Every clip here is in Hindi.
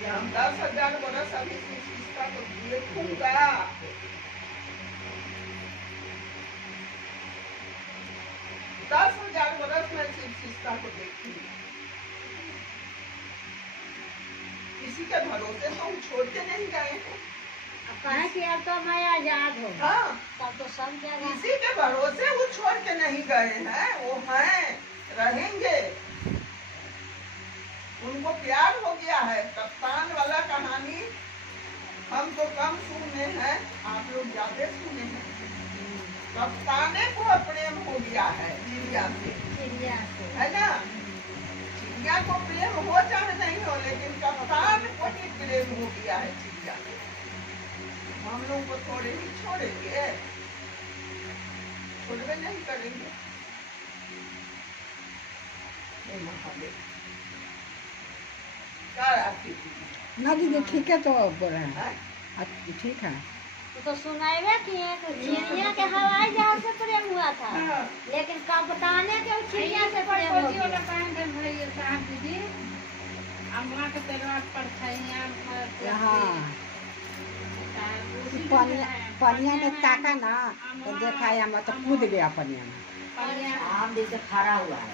कि हम 10,000 बरस अभी इसका तो देखूंगा। 10,000 बरस में शिष्टा को देखी। किसी के भरोसे तो हम छोड़ के नहीं गए हैं। कहे कि अब तो मैं आजाद हो। हाँ, तब तो सब क्या किसी के भरोसे वो छोड़ के नहीं गए हैं। वो हैं, रहेंगे। उनको प्यार हो गया है। कप्तान वाला कहानी हम तो कम सुने हैं, आप लोग ज्यादा सुने हैं। कप्ताने को प्रेम हो गया है चिड़िया से, है ना। चिड़िया को प्रेम हो चाहे नहीं हो, लेकिन कप्तान को ही प्रेम हो गया है चिड़िया से। हम लोग को थोड़े ही छोड़ेंगे, छोड़वे नहीं करेंगे। ना दीदी ठीक है, तो बोल रहे हैं ठीक है। तो सुनाइबे किए कि चिड़िया के हवाई जहाज से प्रेम हुआ था, लेकिन कप्ताने के चिड़िया से प्रेम हो गया। पनिया में ताका ना तो देखा हम तो कूद गया पनिया में। आम जैसे खड़ा हुआ है,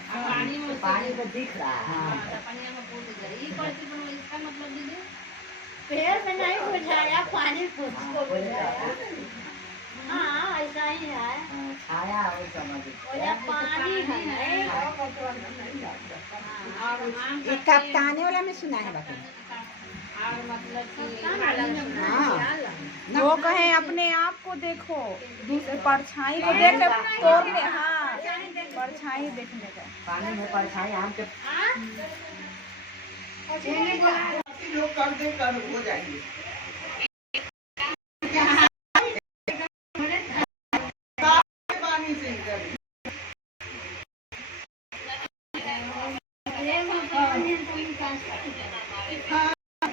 पानी में दिख रहा है। पेड़ में नहीं बुझाया, पानी हाँ ऐसा ही है। छाया हो समझ पानी है। ये कप्ताने वाला में सुना है बात। वो कहे अपने आप को देखो, दूसरे परछाई को देख तोड़ ले। हाँ, परछाई देखने का। पानी में परछाई आम के लोग कर दे कर हो जाएंगे। पानी से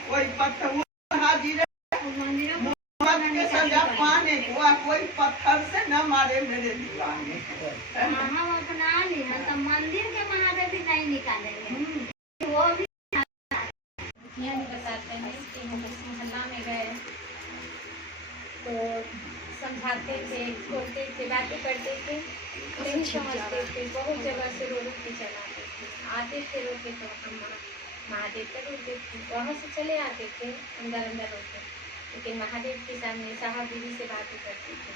कोई पत्थर पाने कोई पत्थर से न मारे मेरे दीवाने। हम अपना लिया तो मंदिर के महादेव भी नहीं निकालेंगे। वो भी बताते हैं कि हम इस मोहल्ला में गए तो समझाते थे, बोलते थे, बातें करते थे, नहीं समझते थे। बहुत जगह से रो के चलाते थे, आते थे रोके तो हम महादेव पर रोते थे, वहाँ से चले आते थे अंदर अंदर रोके। लेकिन महादेव के सामने साहब दीदी से बातें करते थे।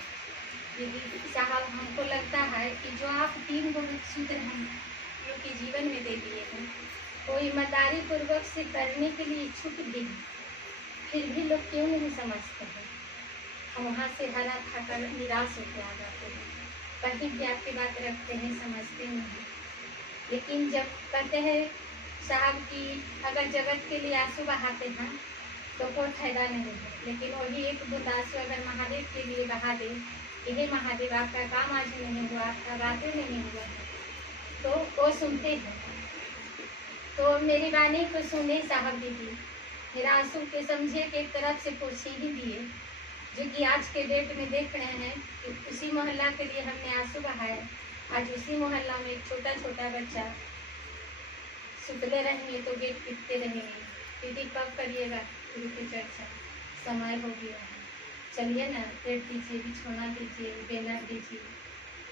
दीदी साहब, हमको लगता है कि जो आप 3 गो सूत्र हम लोग के जीवन में दे दिए हैं, वो ईमानदारी पूर्वक से करने के लिए इच्छुक भी है, फिर भी लोग क्यों नहीं समझते हैं। हम वहाँ से हरा खाकर निराश होकर आ जाते हैं, कहीं भी आपकी बात रखते हैं, समझते नहीं। लेकिन जब कहते हैं साहब कि अगर जगत के लिए आंसू बहाते हैं तो कोई फायदा नहीं है, लेकिन वही एक बूंद आंसू अगर महादेव के लिए बहा दे, हे महादेव आपका काम आज नहीं हुआ, आपका बातें नहीं हुआ, तो वो सुनते हैं। तो मेरी वाणी को सुने साहब दीदी, मेरा आंसू के समझे कि एक तरफ से पोशीदी दिए, जो कि आज के डेट में देख रहे हैं कि उसी मोहल्ला के लिए हमने आंसू बहाए। आज उसी मोहल्ला में एक छोटा छोटा बच्चा सुतले रहेंगे तो गेट पिटते रहेंगे, दीदी कब करिएगा गुरु की चर्चा, समय हो गया है, चलिए ना, पेट दीजिए, बिछोना दीजिए, बेना दीजिए,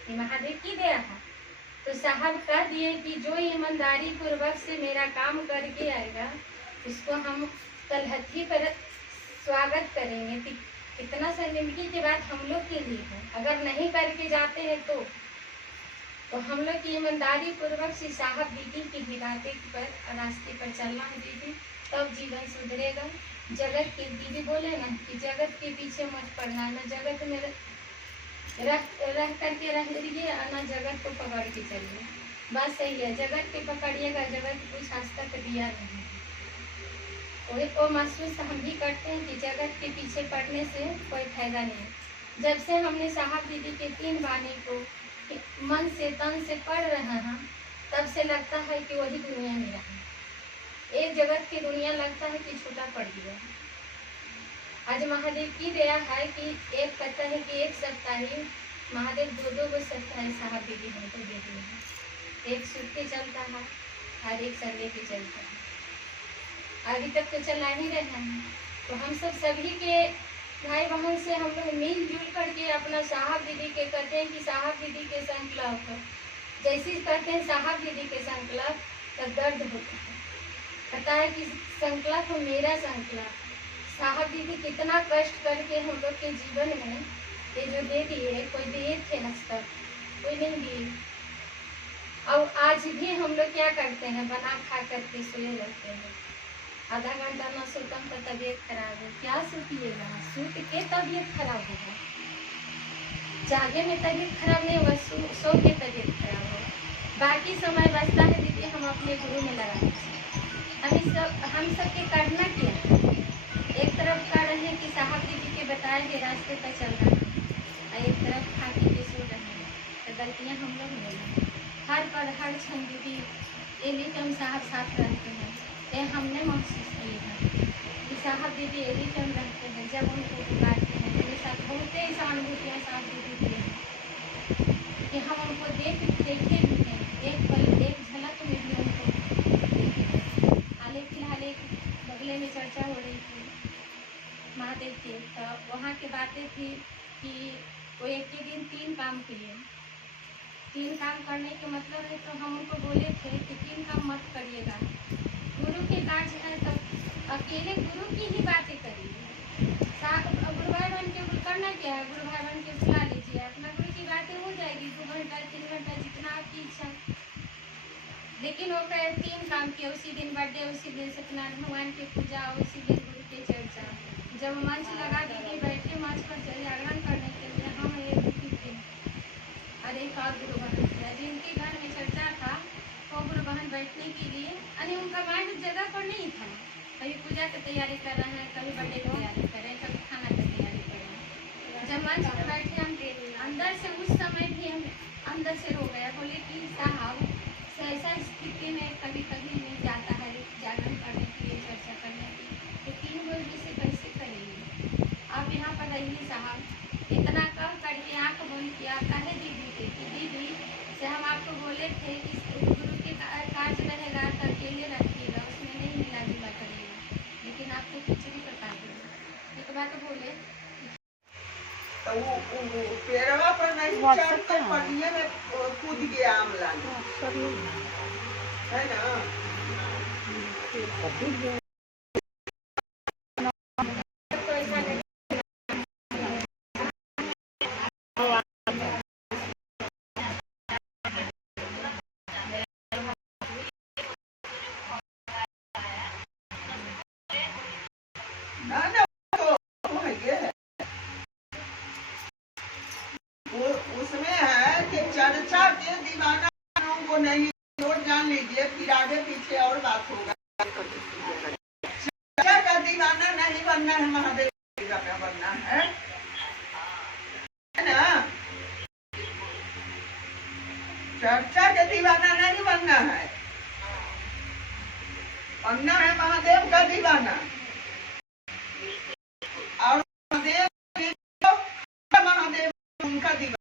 ये महादेव की दया है। तो साहब कह दिए कि जो ईमानदारी पूर्वक से मेरा काम करके आएगा उसको हम तलहथी पर स्वागत करेंगे। कितना शर्मिंदगी की बात हम लोग के लिए है, अगर नहीं करके जाते हैं तो हम लोग की ईमानदारी पूर्वक से साहब दीदी की हिदायत पर रास्ते पर चलना है दीदी, तब जीवन सुधरेगा। जगत के दीदी बोले ना कि जगत के पीछे मत पड़ना, न जगत में रह करके रहिए, न जगत को पकड़ के चलिए। बस सही है, जगत के पकड़िएगा, जगत कुछ आज तक दिया नहीं। वो महसूस हम भी करते हैं कि जगत के पीछे पड़ने से कोई फायदा नहीं। जब से हमने साहब दीदी के 3 वाणी को मन से तन से पढ़ रहे हैं, तब से लगता है कि वही दुनिया में रहा। एक जगत की दुनिया लगता है कि छोटा पड़ गया। आज महादेव की दया है कि एक कहता है कि एक सप्ताह ही महादेव 2-2 गो सप्ताह साहब दीदी हमको दे दिए हैं। एक सूख के चलता है और एक संडे के चलता है। अभी तक तो चला ही रहा है। तो हम सब सभी के भाई बहन से हम लोग मिलजुल करके अपना साहब दीदी के कहते हैं कि साहब दीदी के संकल्प, जैसे कहते हैं साहब दीदी के संकल्प तो दर्द होता है। कहता है कि संकल्प मेरा संकल्प, साहब दीदी कितना कष्ट करके हम लोग के जीवन में ये जो दे दिए, कोई दिए थे आज तक कोई नहीं दिए। और आज भी हम लोग क्या करते हैं, बना खा करके सोए रहते हैं। आधा घंटा ना सोता तो तबीयत खराब है, क्या सोतिएगा, सूत के तबीयत खराब होगा। जागे में तबीयत खराब नहीं होगा, सो के तबीयत खराब होगा। बाकी समय बचता है दीदी हम अपने गुरु में लगाते हैं। हम सब के करना क्या है, एक तरफ कर रहे हैं कि साहब दीदी के बताए गए रास्ते पर चल रहे हैं, और एक तरफ खा के सो रहे हैं। तो गलतियाँ हम लोग नहीं हैं। हर पल हर क्षण दीदी ये लिए हम साहब साथ रहते हैं। ये हमने महसूस किए हैं कि साहब दीदी ये लिए हम रहते हैं। जब उनको पुकारते हैं मेरे साथ बहुत ही सहानुभूतियाँ साहब दीदी की हैं कि हम उनको देखे भी हैं, एक पल एक झलक में भी उनको देखे हैं। हाल फिलहाल एक बगले में चर्चा हो रही थी महादेव की, तो वहाँ की बातें थी कि वो एक ही दिन 3 काम किए। 3 काम करने के मतलब है, तो हम उनको बोले थे कि 3 काम मत करिएगा, गुरु के कार्य है तो अकेले गुरु की ही बातें करिए। गुरु भाई बहन के करना क्या है, गुरु भाई बहन के बुला लीजिए, अपना गुरु की बातें हो जाएगी 2 घंटा 3 घंटा जितना आपकी इच्छा। लेकिन वो कहे 3 काम किए, उसी दिन बर्थडे, उसी दिन सत्यनारायण भगवान की पूजा, उसी दिन गुरु की चर्चा। जब मंच लगा दीदी बैठे मंच पर जागरण करने के लिए, हम एक थे और एक और गुरु बहन थे, जिनके घर में चर्चा था वो गुरु बहन बैठने के लिए, यानी उनका माइंड जगह पर नहीं था। कभी पूजा की तैयारी कर रहे हैं, कभी बर्थडे की तैयारी कर रहे हैं, कभी खाना की तैयारी कर रहे हैं। जब मंच पर बैठे हम अंदर से उस समय भी हम अंदर से रो गया, बोले कि साहब ऐसा स्थिति में कभी कभी नहीं जाता है जागरण करने के लिए, चर्चा करने के लिए, तो 3 बजे से कैसे करेंगे। आप यहाँ पर रहिए साहब, इतना कम करके आँख बंद किया। कहे दीदी थे कि दीदी से हम आपको बोले थे कि गुरु के कार्य रहेगा तो अकेले रखिएगा, उसमें नहीं मिला जुला करिएगा, लेकिन आपको खिचड़ी पका देगा। एक बात बोले तो वो पेड़वा पर नहीं चढ़ के पनिये में कूद गया आमला, है ना। उसमें है कि चर्चा के दीवाना को नहीं, और जान लीजिए फिर आगे पीछे और बात होगा। चर्चा का दीवाना नहीं बनना है, महादेव का बनना है ना। चर्चा के दीवाना नहीं बनना है, बनना है महादेव का दीवाना। और महादेव उनका दीवाना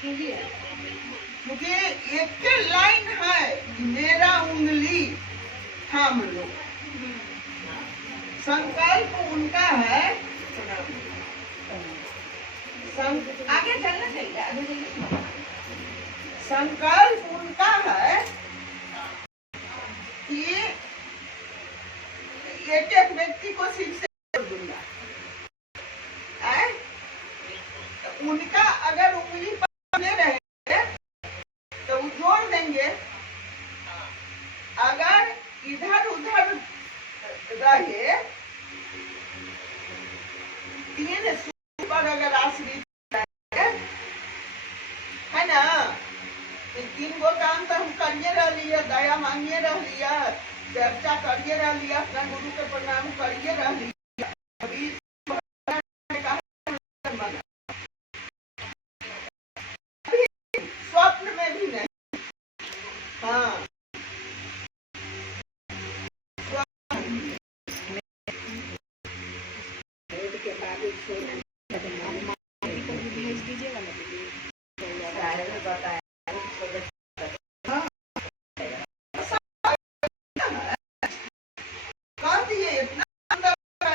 क्लियर, क्योंकि एक लाइन है, मेरा उंगली थाम लो। संकल्प उनका है, आगे चलना चाहिए, आगे चलिए। संकल्प उनका है कि एक व्यक्ति को सिर्फ से दूंगा। उनका अगर उंगली पकड़े रहे तो वो जोड़ देंगे, अगर इधर उधर रहे 3 सूत्र पर अगर आश्रित है ना, 3 गो काम तो हम करिए रह लिया, दया मांगिए रह लिया, चर्चा करिए रह लिया, अपना गुरु के प्रणाम करिए रह लिया। स्वप्न में भी नहीं, हाँ भेज दीजिएगा ना दीदी। हाँ।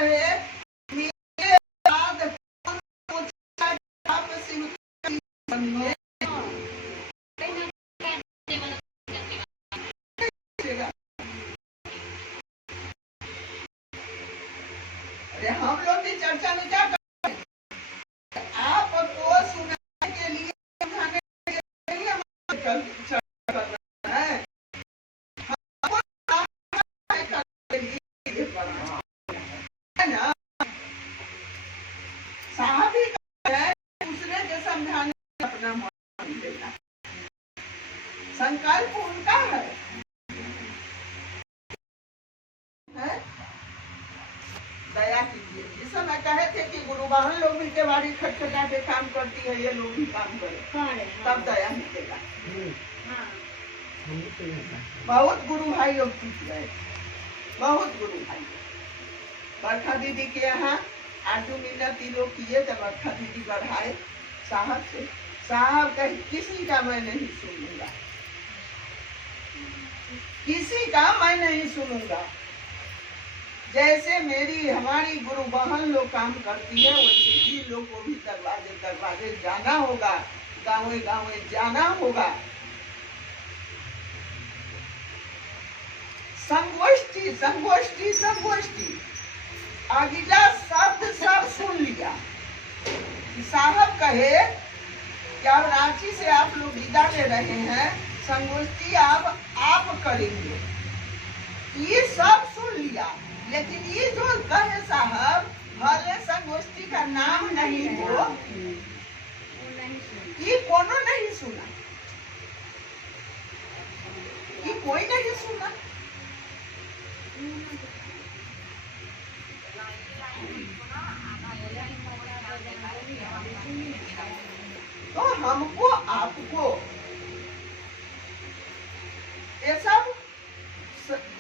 कहे मेरे बाद कौन पूछा आप शिव की बनिए? अरे हम लोग की चर्चा में क्या कर रहे हैं? आपको सुनाने के लिए समझाने के लिए नहीं हम चर्चा कर रहे हैं। हमको समझाने के लिए कर रहे हैं। है ना? साहब ही कह रहे हैं, दूसरे के समझाने में अपना मन देना। संकल्प उनका है। दया कीजिए। इस समय कहे थे कि गुरु बहन लोग भी के बारी खटखटा के काम करती है, ये लोग भी काम करें, तब दया मिलेगा। बहुत गुरु भाई लोग टूट गए, बहुत गुरु भाई। बरखा दीदी के यहाँ 8 मिनट लोग किए, जब बरखा दीदी बढ़ाए साहब से, साहब कहे किसी का मैं नहीं सुनूंगा, किसी का मैं नहीं सुनूंगा। जैसे मेरी हमारी गुरु बहन लोग काम करती है, वैसे ही लोग को भी दरवाजे दरवाजे जाना होगा, गाँवे गाँवे जाना होगा। संगोष्ठी संगोष्ठी संगोष्ठी, अगला शब्द सब सुन लिया। साहब कहे कि अब रांची से आप लोग विदा ले रहे हैं, संगोष्ठी आप करेंगे, ये सब सुन लिया। लेकिन ये जो कहे साहब भले संगोष्ठी का नाम नहीं हो, ये कोनो नहीं सुना, ये कोई नहीं सुना। तो हमको आपको ये सब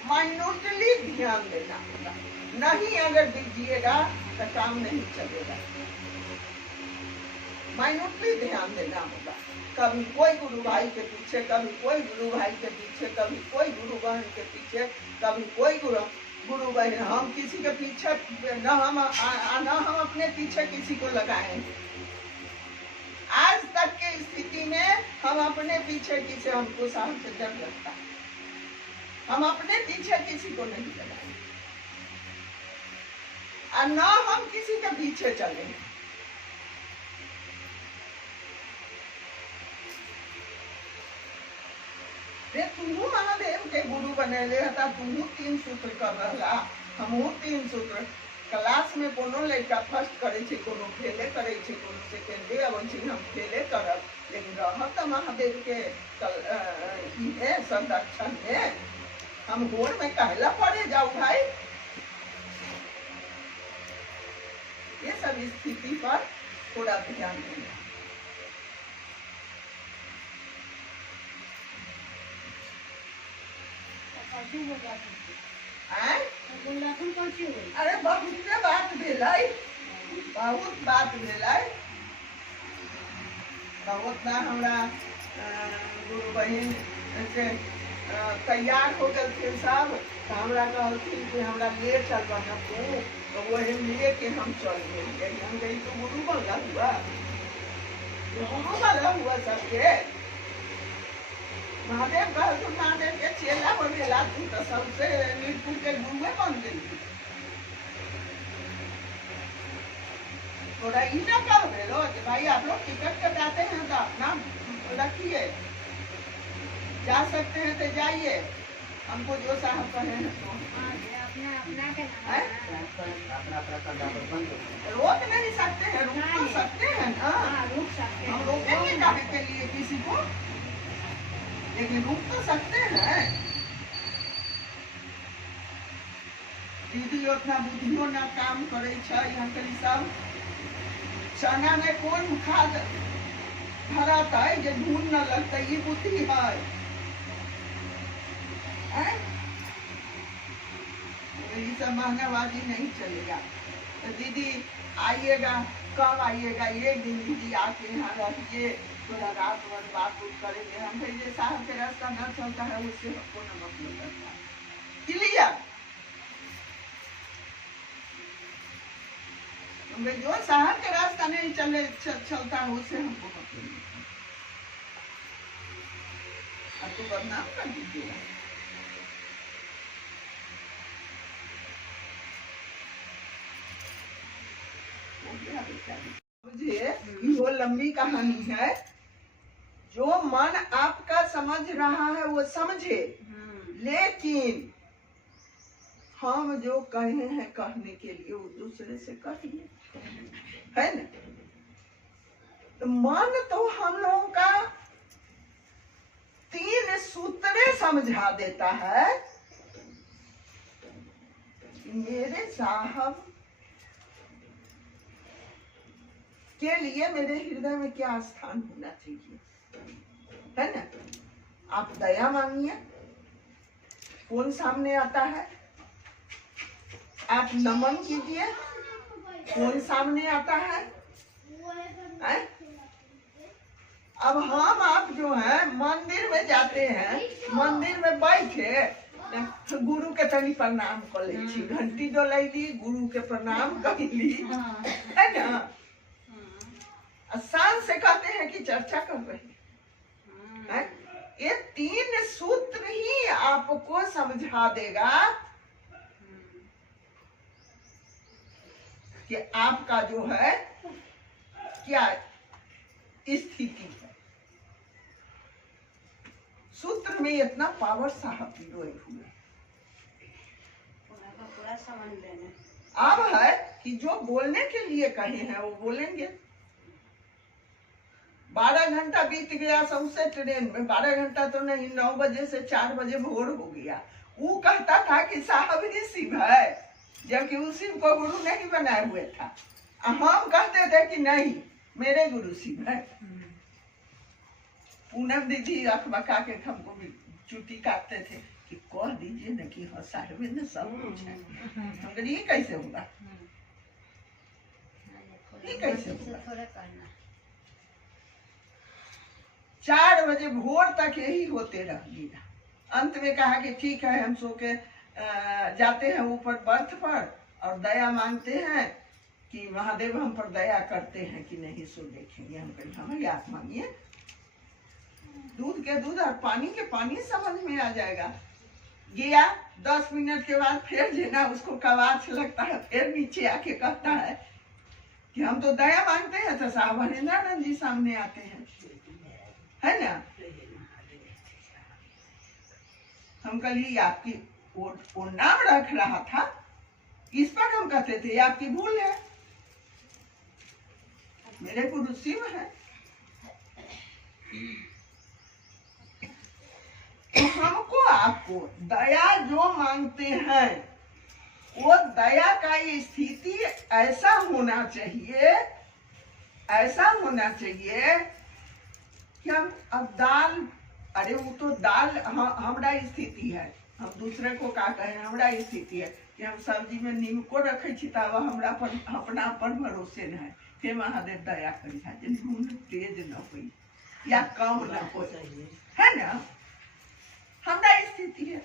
माइन्यूटली ध्यान देना होगा। नहीं अगर दीजिएगा तो काम नहीं चलेगा। माइन्यूटली ध्यान देना होगा। कभी कोई गुरु भाई के पीछे, कभी कोई गुरु भाई के पीछे, कभी कोई गुरु बहन के पीछे, कभी कोई गुरु बहन। हम किसी के पीछे न हम अपने पीछे किसी को लगाए। आज तक के स्थिति में हम अपने पीछे किसी, हमको साहब से डर लगता है, हम अपने पीछे किसी को नहीं लगाए और न हम किसी के पीछे चले। रे तुमू महादेव के गुरु बनेले हता, तुमू 3 सूत्र कर रहा, हमू 3 सूत्र। क्लास में कोनो लड़का फर्स्ट करे छे, कोनो फेले करे छे, कोनो सेकेंडे अवन छे, हम फेले करब। लेकिन रहत महादेव के है संरक्षण में, हम गोर में कहला पड़े जाओ भाई। ये सब स्थिति पर थोड़ा ध्यान देना। अरे बहुत बात भेलै, बहुत बात भेलै। बहुत ना हमरा गुरु बहन से तैयार हो गए थे सब, तो हमरा कहलखिन कि हमरा ले चल बना तू, तो वही ले के हम चल गए। हम कही तो गुरु वाला हुआ, गुरु वाला हुआ सबके। महादेव कह तो महादेव के चेला बनेला, तू तो सबसे नीतू के गुरुए बन गई। थोड़ा ही ना कह भेलो कि भाई आप लोग टिकट कटाते हैं तो अपना रखिए, जा सकते हैं तो जाइए, हमको जो साहब कहे हैं तो रोक नहीं सकते हैं, रुक तो सकते हैं ना, हम रोकेंगे जाने के लिए किसी को, लेकिन रुक तो सकते हैं। दीदी उतना बुद्धियो ना काम करे छै, यहाँ करी सब चना में कौन खाद भरत है जो धूल न लगता, ये बुद्धि है। ये सब महंगाबाजी नहीं चलेगा। तो दीदी आइएगा, कब आइएगा? एक दिन दीदी आके यहाँ रहिए, थोड़ा रात भर बात उत करेंगे। हम कहेंगे साहब के रास्ता न चलता है, उससे हमको न मतलब करता। क्लियर? वे जो शहर के रास्ता नहीं चलता है उससे हमको मतलब नहीं। अब तो बदनाम कर दीजिएगा। मुझे वो लंबी कहानी है। जो मन आपका समझ रहा है वो समझे, लेकिन हम जो कहे हैं कहने के लिए वो दूसरे से कहिए, है ना। तो मन तो हम लोगों का 3 सूत्रे समझा देता है कि मेरे साहब के लिए मेरे हृदय में क्या स्थान होना चाहिए, है ना। आप दया मांगिए, कौन सामने आता है। आप नमन कीजिए, कौन सामने आता है। अब हम आप जो है मंदिर में जाते हैं, मंदिर में बैठे गुरु के तनी प्रणाम कर ली, घंटी डोलैली, गुरु के प्रणाम कर ली, है ना। शान से कहते हैं कि चर्चा कर रहे हैं। ये 3 सूत्र ही आपको समझा देगा कि आपका जो है क्या स्थिति है। सूत्र में इतना पावर साहब पिरोए हुए। पूरा समझ लेना। अब है कि जो बोलने के लिए कहे हैं वो बोलेंगे। 12 घंटा बीत गया सबसे ट्रेन में, 12 घंटा तो नहीं, 9 बजे से 4 बजे भोर हो गया। वो कहता था कि साहब ही शिव है, जबकि उस शिव को गुरु नहीं बनाए हुए था। हम कहते थे कि नहीं मेरे गुरु शिव है। पूनम दीदी अखबका के हमको भी चुटी काटते थे कि कह दीजिए न कि हाँ साहब ने सब कुछ है। हम कहे ये कैसे होगा, ये कैसे होगा। 4 बजे भोर तक यही होते रह गया। अंत में कहा कि ठीक है हम सो के जाते हैं ऊपर बर्थ पर और दया मांगते हैं कि महादेव हम पर दया करते हैं कि नहीं, सो देखेंगे। हम कहें हमारी आप मांगिए, दूध के दूध और पानी के पानी समझ में आ जाएगा। गया 10 मिनट के बाद फिर जेना उसको कवाच लगता है, फिर नीचे आके कहता है कि हम तो दया मांगते हैं। तो साहब हरेंद्रानंद जी सामने आते हैं, है ना। हम कल आपकी वो नाम रख रहा था, इस पर हम कहते थे आपकी भूल है, मेरे गुरु शिव है। तो हमको आपको दया जो मांगते हैं वो दया का ये स्थिति ऐसा होना चाहिए, ऐसा होना चाहिए कि हम अब दाल, अरे वो तो दाल हमारा स्थिति है, हम दूसरे को का कहें, हमारा स्थिति है कि हम सब्जी में नीम को रखे छी तब हमरा पर अपना पर भरोसे न है कि महादेव दया करिहा, तेज न हुई या कम न हो, है ना। हमारा स्थिति है।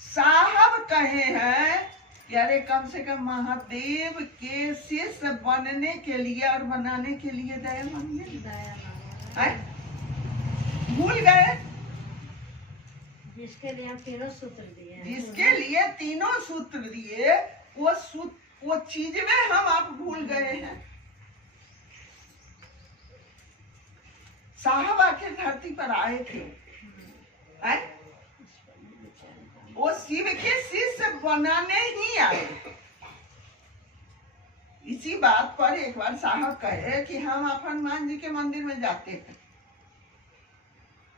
साहब कहे हैं कि अरे कम से कम महादेव के शिष्य बनने के लिए और बनाने के लिए दया मांगिए। भूल गए जिसके लिए 3 सूत्र दिए, जिसके लिए 3 सूत्र दिए, वो चीज में हम आप भूल गए हैं। साहब आखिर धरती पर आए थे, वो शिव के शिष्य बनाने ही आए। इसी बात पर एक बार साहब कहे कि हम आप हनुमान जी के मंदिर में जाते हैं,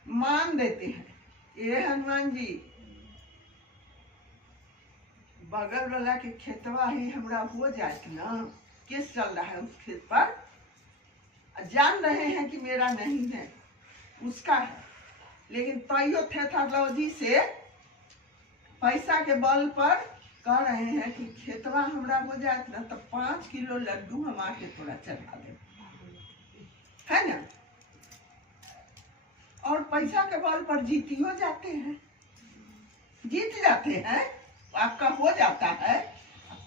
मान देते हैं, ये हनुमान जी बगल वाला के खेतवा ही हमरा हो जाए ना, किस चल रहा है उस खेत पर, जान रहे हैं कि मेरा नहीं है उसका है, लेकिन तैयो टेक्नोलॉजी से पैसा के बल पर कह रहे हैं कि खेतवा हमरा हो जाए ना तो 5 किलो लड्डू हम आके थोड़ा चढ़ा दे, है ना। और पैसा के बल पर जीतियो जाते हैं, जीत जाते हैं, आपका हो जाता है।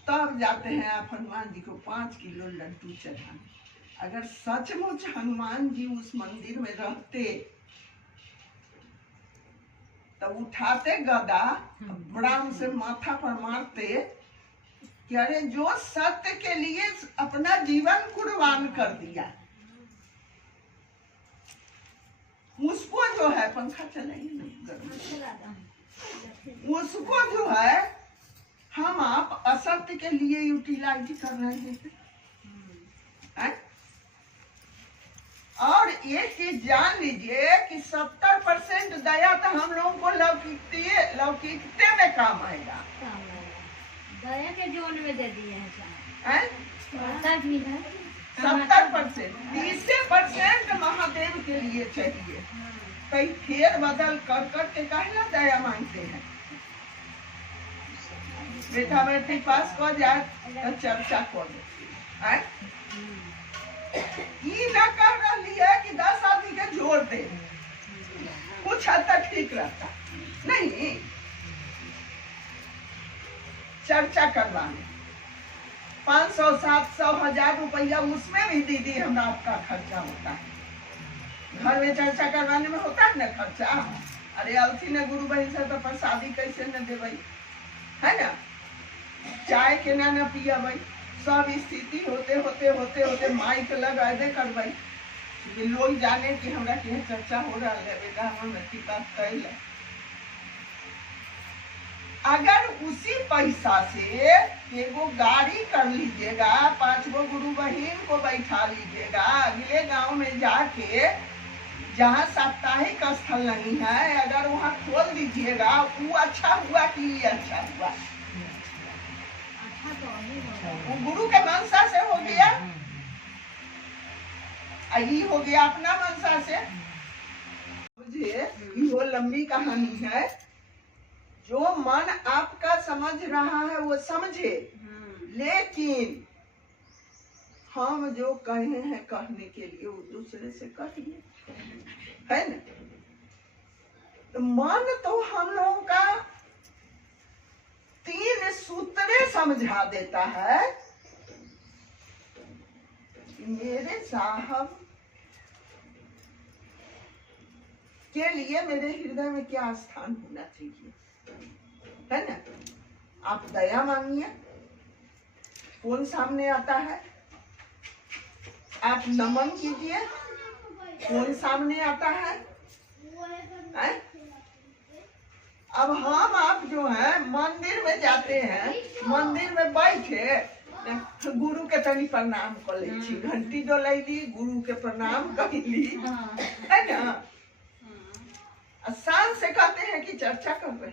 तब जाते हैं आप हनुमान जी को 5 किलो लड्डू चढ़ाने। अगर सचमुच हनुमान जी उस मंदिर में रहते तब उठाते गदा, ब्राह्म से माथा पर मारते कि अरे जो सत्य के लिए अपना जीवन कुर्बान कर दिया, उसको जो है पंखा चलाइए उसको जो है हम आप असत्य के लिए यूटिलाइज कर रहे हैं। और एक चीज जान लीजिए कि 70% दया तो हम लोगों को लौकिकते में काम आएगा। दया के जोन में दे दिए हैं 70%, 30% महादेव के लिए चाहिए। कई फेर बदल कर के कहना दया मांगते हैं। बेटा बेटी पास कर जाए तो चर्चा कर दे, न कर रही है कि 10 आदमी के जोड़ दे, कुछ हद तक ठीक रहता नहीं। चर्चा करवाने 500, 700, 1000 रुपया उसमें भी दीदी हमरा आपका खर्चा होता है। घर में चर्चा करवाने में होता है ना खर्चा। अरे अलथी ने गुरु बहन से तो प्रसादी कैसे न देवे, है ना, चाय के ना पिया भाई। सब स्थिति होते होते होते होते माइक लगाए करवाई कि लोग जाने कि हमरा के चर्चा हो रहा है। बेटा हम की बात कही है। अगर उसी पैसा से एगो गाड़ी कर लीजिएगा, 5 गो गुरु बहन को बैठा लीजिएगा, अगले गांव में जाके जहाँ साप्ताहिक स्थल नहीं है अगर वहाँ खोल दीजिएगा, वो अच्छा हुआ कि ये अच्छा हुआ? वो गुरु के मनसा से हो गया, यही हो गया अपना मनसा से। मुझे वो लंबी कहानी है। जो मन आपका समझ रहा है वो समझे, लेकिन हम जो कहे हैं कहने के लिए वो दूसरे से कहिए, है ना। तो मन तो हम लोगों का 3 सूत्रे समझा देता है कि मेरे साहब के लिए मेरे हृदय में क्या स्थान होना चाहिए, है ना। आप दया मांगिए, कौन सामने आता है। आप नमन कीजिए, कौन सामने आता है? अब हम आप जो है मंदिर में जाते हैं, मंदिर में बैठे गुरु के तनी प्रणाम कर ली, घंटी डोलैली, गुरु के प्रणाम करी, है ना। शान से कहते हैं कि चर्चा कर रहे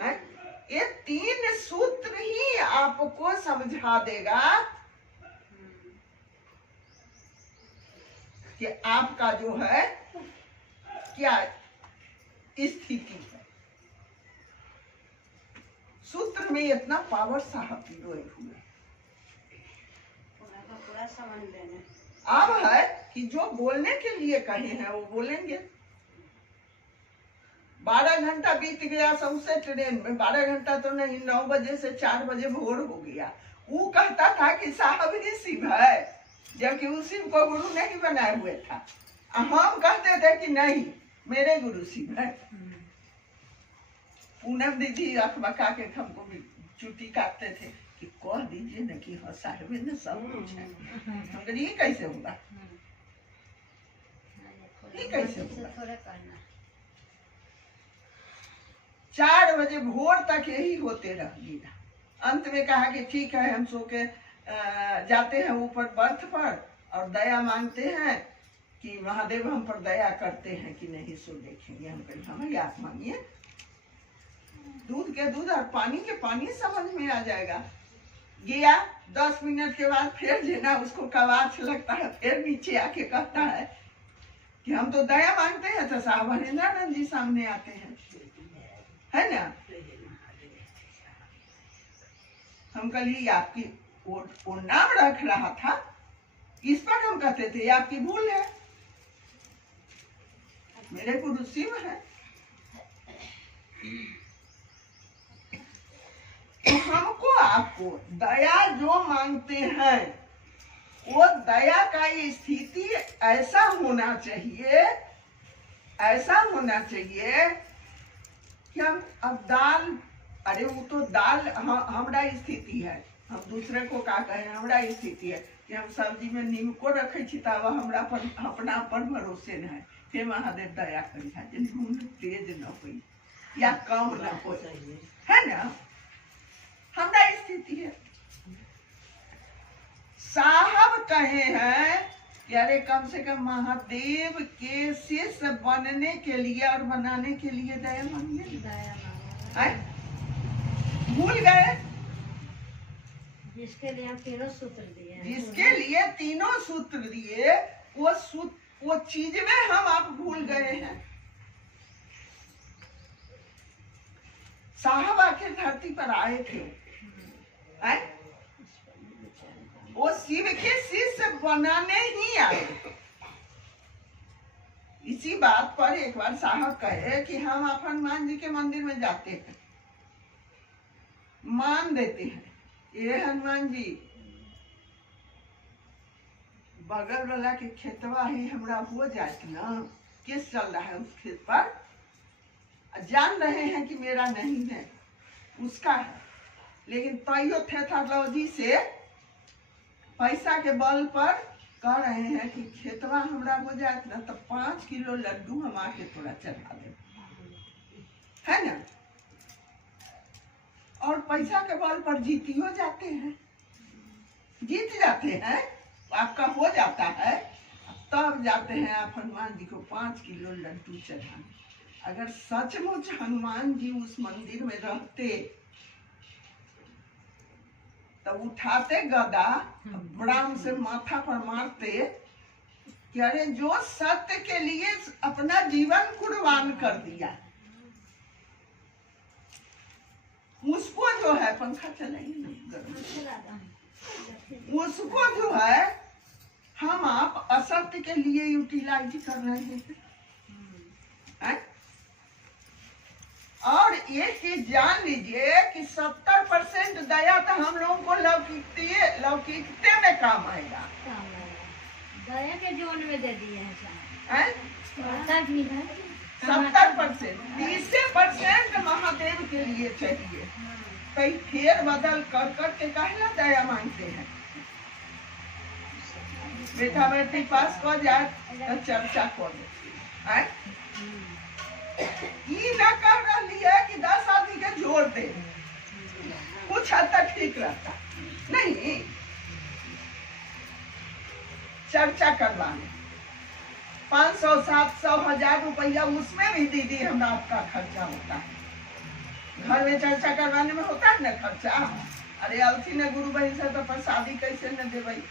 हैं। ये 3 सूत्र ही आपको समझा देगा कि आपका जो है क्या स्थिति है। सूत्र में इतना पावर साहब पिरोए हुए। अब है कि जो बोलने के लिए कहे हैं वो बोलेंगे। 12 घंटा बीत गया सबसे ट्रेन में, 12 घंटा तो नहीं, 9 बजे से 4 बजे भोर हो गया। वो कहता था कि साहब ही शिव है, जबकि उस शिव को गुरु नहीं बनाए हुए था। हम कहते थे कि नहीं मेरे गुरु शिव है। पूनम दीदी अखबका के हमको भी चुटी काटते थे कि कह दीजिए न कि हाँ साहब ने सब कुछ है। मगर ये कैसे होगा, ये कैसे होगा। 4 बजे भोर तक यही होते रह गया। अंत में कहा कि ठीक है हम सो के जाते हैं ऊपर बर्थ पर और दया मांगते हैं कि महादेव हम पर दया करते हैं कि नहीं, सो देखेंगे। हम कहीं हमारी आप मांगिए, दूध के दूध और पानी के पानी समझ में आ जाएगा। गया 10 मिनट के बाद फिर लेना उसको कवाच लगता है, फिर नीचे आके कहता है कि हम तो दया मांगते हैं। तो साहब हरेंद्रानंद जी सामने आते हैं, है ना। हम कल आपकी वो नाम रख रहा था, इस पर हम कहते थे आपकी भूल है, मेरे गुरु शिव है। तो हमको आपको दया जो मांगते हैं वो दया का स्थिति ऐसा होना चाहिए कि हम अब दाल, अरे वो तो दाल हमरा स्थिति है, हम दूसरे को का कहें, हमरा स्थिति है कि हम सब्जी में नीमको रखे छी तब हमरा पर अपना पर भरोसे न है, हे महादेव दया करी है जे नून तेज न होई या कम न हो, है ना, हमरा स्थिति है। साहब कहे हैं कि अरे कम से कम महादेव के शिष्य बनने के लिए और बनाने के लिए दया मांगिए, भूल गए जिसके लिए तीनों सूत्र दिए, जिसके लिए तीनों सूत्र दिए वो चीज में हम आप भूल गए हैं। साहब आके धरती पर आए थे, वो शिव के शिष्य बनाने ही आए। इसी बात पर एक बार साहब कहे कि हम आप हनुमान जी के मंदिर में जाते हैं, मान देते हैं, ये हनुमान जी बगल वाला के खेतवा ही हमरा हो जाए ना, किस चल रहा है उस खेत पर, जान रहे हैं कि मेरा नहीं है उसका है, लेकिन तैयो थेथोलॉजी से पैसा के बल पर कह रहे हैं कि खेतवा हमरा हो जाए ना तो 5 किलो लड्डू हम आके थोड़ा चढ़ा दे, है ना, और पैसा के बल पर जीतियो जाते हैं, जीत जाते हैं, आपका हो जाता है, तब जाते हैं आप हनुमान जी को 5 किलो लड्डू चढ़ाने। अगर सचमुच हनुमान जी उस मंदिर में रहते तो उठाते गदा, ब्राह्म से माथा पर मारते कि अरे जो सत्य के लिए अपना जीवन कुर्बान कर दिया उसको जो है, पंखा चलाइए, उसको जो है हम आप असत्य के लिए यूटिलाइज कर रहे हैं। और ये चीज जान लीजिए कि 70% दया तो हम लोगों को लौकिकते में काम आएगा, दया के जोन में दे दिए हैं 70%, 30% महादेव के लिए चाहिए। कई फेर बदल कर के कहना दया मांगते हैं, बेटा बेटी पास कर जाए तो चर्चा कर दे, ना कर रही है कि 10 आदमी के जोड़ दे, कुछ हद तक ठीक रहता नहीं, चर्चा करवाने 500, 700, 1000 रुपया उसमें भी दीदी हमरा आपका खर्चा होता है, घर में चर्चा करवाने में होता है ना खर्चा। अरे अलथी ने गुरु बहन से तो प्रसादी कैसे न देवे,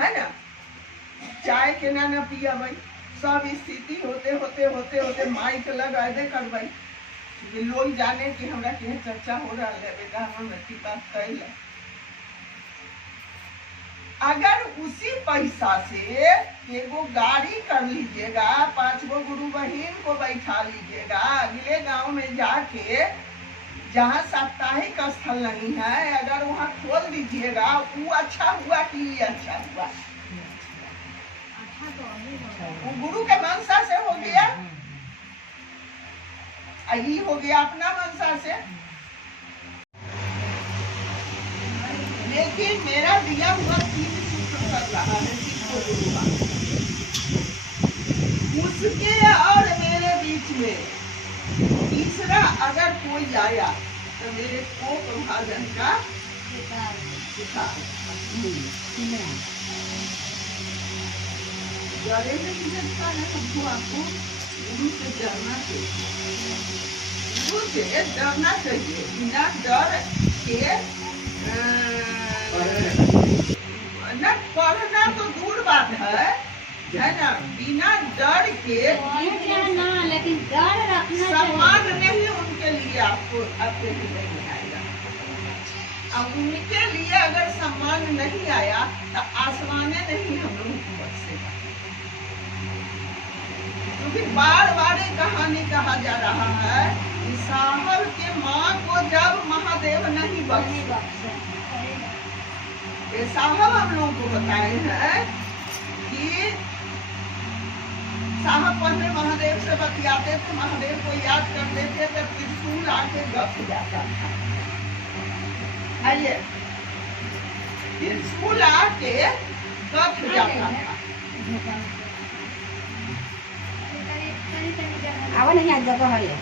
है ना, चाय के ना पिया भाई, सब स्थिति होते माइक लगाबे करबै, लोग जाने कि हमरा के चर्चा हो रहा है, बेटा हम नती बात कैल। अगर उसी पैसा से एगो गाड़ी कर लीजिएगा, 5 गो गुरु बहन को बैठा लीजिएगा, अगले गांव में जाके जहाँ साप्ताहिक स्थल नहीं है अगर वहाँ खोल दीजिएगा, वो अच्छा हुआ कि ये अच्छा हुआ? वो गुरु के मंशा से हो गया, यही हो गया अपना मंशा से। लेकिन मेरा दिया हुआ 3 सूत्र कर रहा है उसके और मेरे बीच में तीसरा अगर कोई आया तो मेरे को प्रभाजन का शिकार डरे नहीं लगता है सबको, आपको गुरु से डरना चाहिए, गुरु से डरना चाहिए, बिना डर के न पढ़ना तो दूर बात है ना, बिना डर के लेकिन डर रखना सम्मान नहीं उनके लिए आपको आपके लिए नहीं आएगा। अब उनके लिए अगर सम्मान नहीं आया तो आसमाने नहीं हम लोग को बरसेगा, क्योंकि बार बार कहानी कहा जा रहा है कि साहब के माँ को जब महादेव नहीं बख्श। ये साहब हम लोगों को बताए हैं कि साहब पहले महादेव से बतियाते थे, महादेव को याद करते थे तो त्रिशूल आके गप जाता था। आइए, त्रिशूल आके गप जाता था। आवा नहीं आज जगह है ये।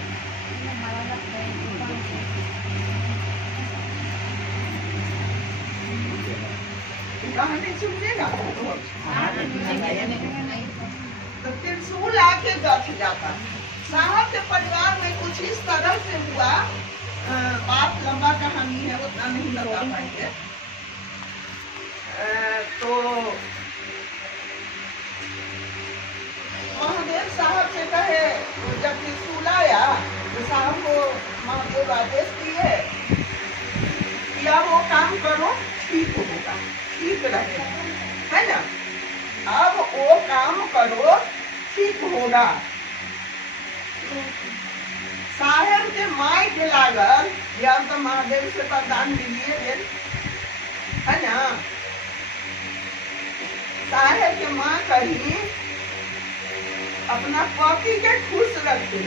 कहानी सुनिएगा तो त्रिशूल आके गठ जाता। साहब के परिवार में कुछ इस तरह से हुआ, बात लंबा कहानी है, उतना नहीं बता पाएंगे। तो महादेव साहब से कहे, जब त्रिशूल आया तो साहब को महादेव आदेश दिए कि अब वो काम करो, ठीक होगा, ठीक रहेगा, है ना। अब वो काम करो, ठीक होगा। साहेब के माई के लागल, या तो महादेव से वरदान मिलिए गेल, है ना। साहेब के माँ कही अपना पति के खुश रखते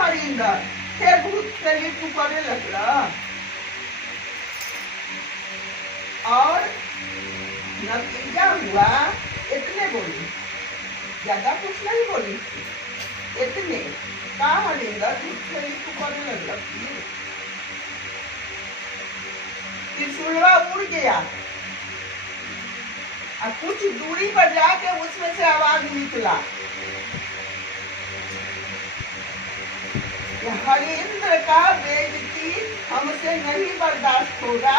हरिंदर फिर भूत शरीर तू करे लगला। और नतीजा हुआ, इतने बोली, ज्यादा कुछ नहीं बोली, इतने का हरिंदर भूत शरीर तू करे लगला। त्रिशूलवा उड़ गया और कुछ दूरी पर जाके उसमें से आवाज निकला, हरिंद्र का बेइज्जती हमसे नहीं बर्दाश्त होगा।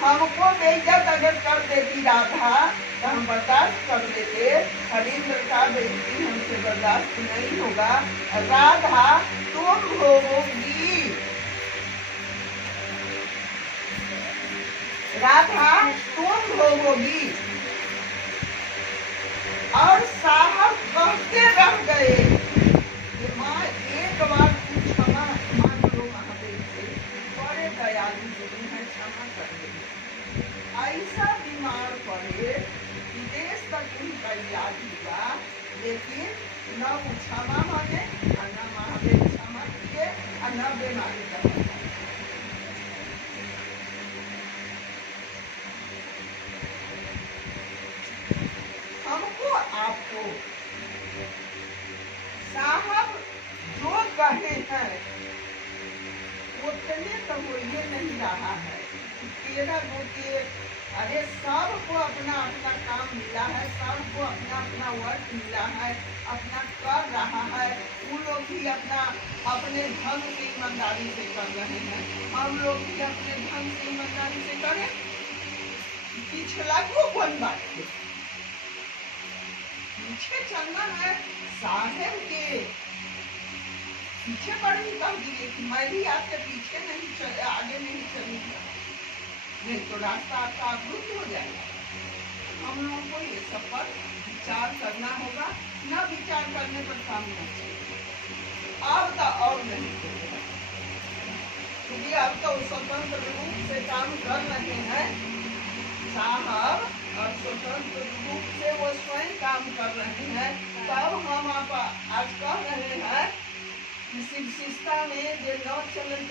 हमको बेइज्जत अगर कर देती राधा तो हम बर्दाश्त कर देते, हरिंद्र का बेइज्जती हमसे बर्दाश्त नहीं होगा। राधा तुम भोगोगी, राधा तुम भोगोगी। और साहब कहते रह गए कि माँ एक बार तू क्षमा मांग लो महादेव से, बड़े दयालु गुरु हैं, क्षमा कर देंगे। ऐसा बीमार पड़े विदेश तक उनका इलाज हुआ, लेकिन न वो क्षमा मांगे और न महादेव क्षमा किए और न बीमारी का पता। हमको आपको साहब जो कहे हैं उतने तो वो ये नहीं रहा है। तेरा गोटे, अरे सबको अपना अपना काम मिला है, सबको अपना अपना वर्क मिला है, अपना कर रहा है। वो लोग भी अपना अपने ढंग से ईमानदारी से कर रहे हैं, हम लोग भी अपने ढंग से ईमानदारी से करें। पिछला को कौन बात है, पीछे चलना है। साहेब के पीछे पड़ी कह दिए कि मैं भी आपके पीछे नहीं चले, आगे नहीं चलूंगा, नहीं तो रास्ता आपका अवरुद्ध हो जाएगा। हम लोगों को ये सब पर विचार करना होगा, न विचार करने पर काम नहीं चलेगा। अब तो और नहीं चलेगा, क्योंकि अब तो स्वतंत्र रूप से काम कर रहे हैं साहब, और स्वतंत्र रूप से वो स्वयं काम कर रहे हैं। तब हम आप आज कह रहे हैं कि शिव शिष्टा में जो नौ चलन